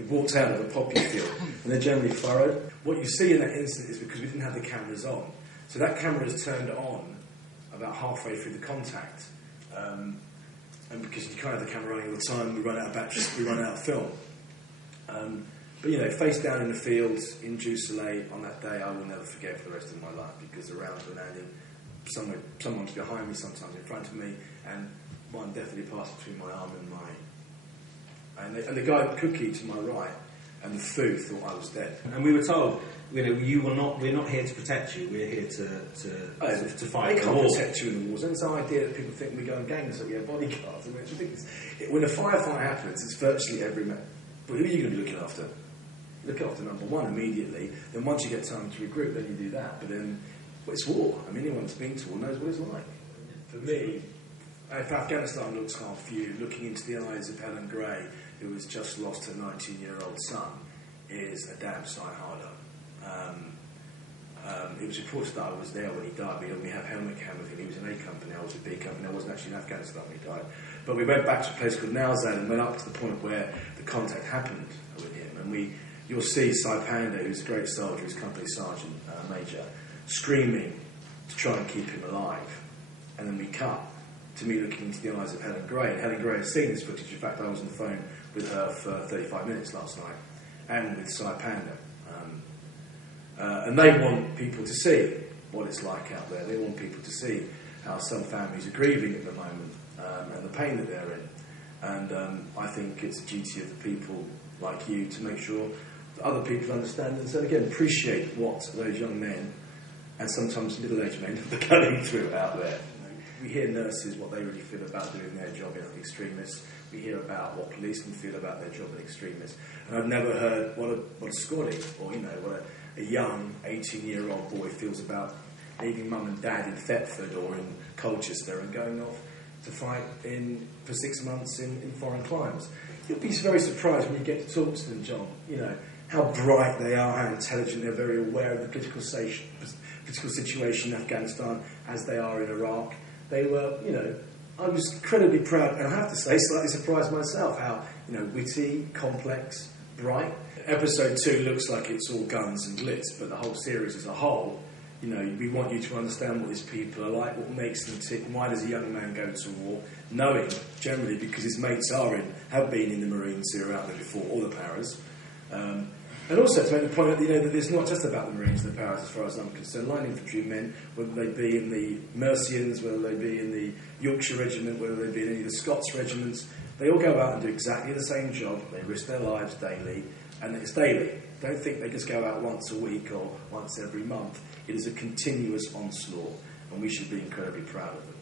We walked out of a poppy field, and they're generally furrowed. What you see in that incident is because we didn't have the cameras on. So that camera is turned on about halfway through the contact. And because you can't have the camera running all the time, we run out of batteries, we run out of film. But, you know, face down in the fields in Jucaylay on that day, I will never forget for the rest of my life, because the rounds were landing someone's behind me, sometimes in front of me, and one definitely passed between my arm and my... And the guy, Cookie, to my right, and the Foo thought I was dead. And we were told, you know, we're not here to protect you, we're here to fight They the can't war. protect you in the wars. And it's the idea that people think we go in gangs, that we have bodyguards. I mean, it's ridiculous. When a firefight happens, it's virtually every man. But who are you going to be looking after? Look after number one immediately. Then once you get time to regroup, then you do that. But then, well, it's war. I mean, anyone that's been to war knows what it's like. For me, if Afghanistan looks half-viewed, looking into the eyes of Helen Gray, who has just lost her 19-year-old son, is a damn sight harder. It was reported that I was there when he died. We have helmet cam with him. He was in A company, I was in B company. I wasn't actually in Afghanistan when he died. But we went back to a place called Nowzad and went up to the point where the contact happened with him. And you'll see Panda, who's a great soldier, his company sergeant major, screaming to try and keep him alive. And then we cut to me looking into the eyes of Helen Gray. And Helen Gray has seen this footage. In fact, I was on the phone with her for 35 minutes last night, and with Panda. And they want people to see what it's like out there. They want people to see how some families are grieving at the moment, and the pain that they're in. And I think it's a duty of the people like you to make sure that other people understand and, so again, appreciate what those young men, and sometimes middle-aged men, are going through out there. We hear nurses, what they really feel about doing their job in extremists. We hear about what policemen feel about their job in extremists. And I've never heard what a Scotty, or, you know, what a young 18-year-old boy feels about leaving mum and dad in Thetford or in Colchester and going off to fight for 6 months in foreign climes. You'll be very surprised when you get to talk to them, John, you know, how bright they are, how intelligent, they're very aware of the political situation in Afghanistan as they are in Iraq. They were, you know, I was incredibly proud, and I have to say, slightly surprised myself how, you know, witty, complex, bright. Episode 2 looks like it's all guns and glitz, but the whole series as a whole, you know, we want you to understand what these people are like, what makes them tick, why does a young man go to war, knowing, generally, because his mates have been in the Marines who are out there before, or the paras. And also to make the point that, you know, that it's not just about the Marines and the paras as far as I'm concerned. Line infantry men, whether they be in the Mercians, whether they be in the Yorkshire Regiment, whether they be in any of the Scots regiments, they all go out and do exactly the same job. They risk their lives daily, and it's daily. Don't think they just go out once a week or once every month. It is a continuous onslaught, and we should be incredibly proud of them.